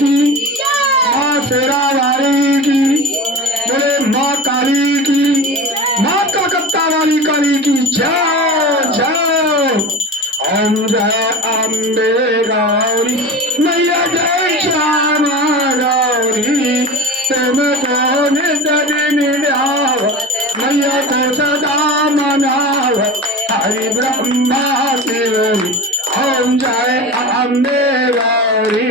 की, माँ शेरा वाली की, बोले माँ काली की, माँ कलकत्ता वाली काली की जय जय। ओम जय अम्बे गौरी मैया जय श्यामा गौरी, तुमको निज न्याव मैया को सदा मनाव हरि ब्रह्मा शिवरी। ओम जय अम्बे गौरी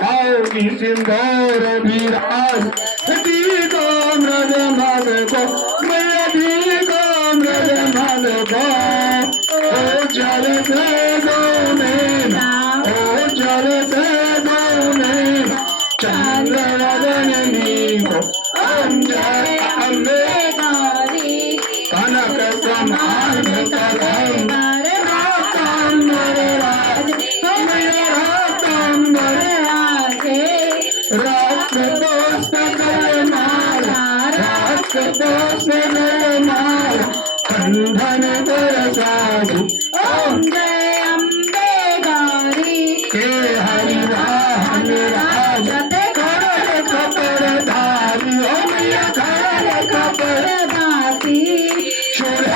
गौरी सिंदूर विराज दीको मृद मद को मैया दीको मृद मद को। ओ जल से दो नैना, ओ जल से दो नैना चंद्र वदनी को। ओम जय अम्बे गौरी कनक समान कलंबर रातांबर राज मैया रातांबर राजे। रक्त पुस्तक माला, रक्त पुस्तक माला कंधन बरसाजी। ओम जय अम्बे गौरी के हरि वाहन राजत खड़े कपड़ धारी। ओ मैया खड़े कपड़ धारी शूर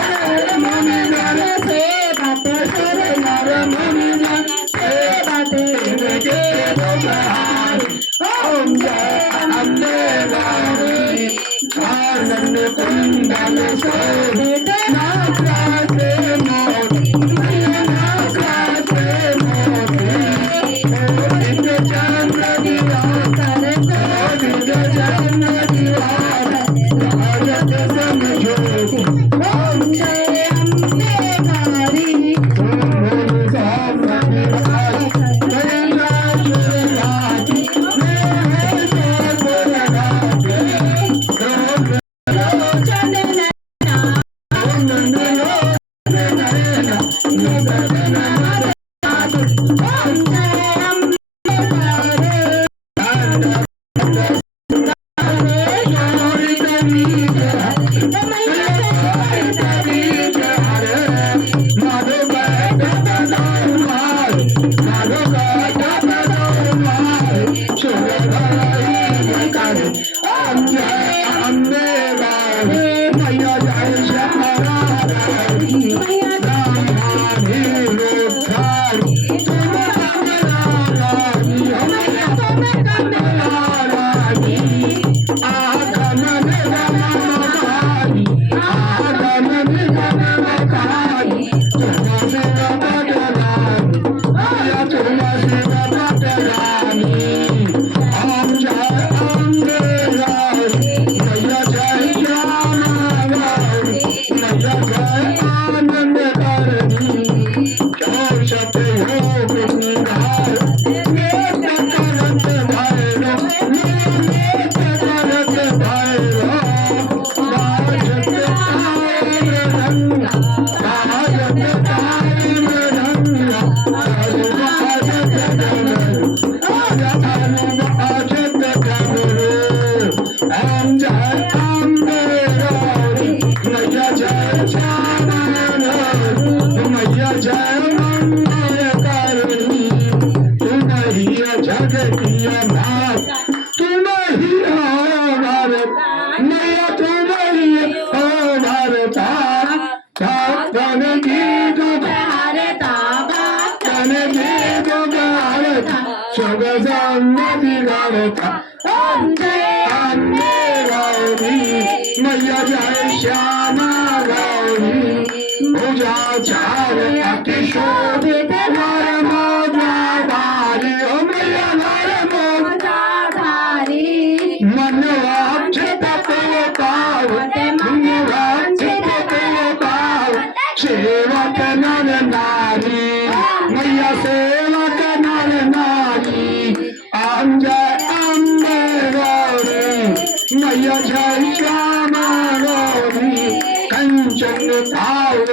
मुनि जन से बात सुर नर मुनि जन से बात इनके दोहारी। ओम जय अम्बे गौरी आनंद कुंडल शोभित नागराज मोती मैया नागराज मोती। गोविंद चंद्र दिवाकर गोविंद चंद्र दिवाकर राजत समझोती। ओम जय अम्बे गौरी तुम सामने राज राजी मैं सब राजी। ओम जय अम्बे गौरी मैया जय श्यामा गौरी। पूजा चार अति शोभित नर मोजाधारी। ओ मैया नर मोजाधारी मनवांछित फल पावते मनवांछित फल पावते सेवक नर नारी मैया सेवक नर नारी। ओम जय अम्बे गौरी मैया जय श्यामा गौरी कंचन भाव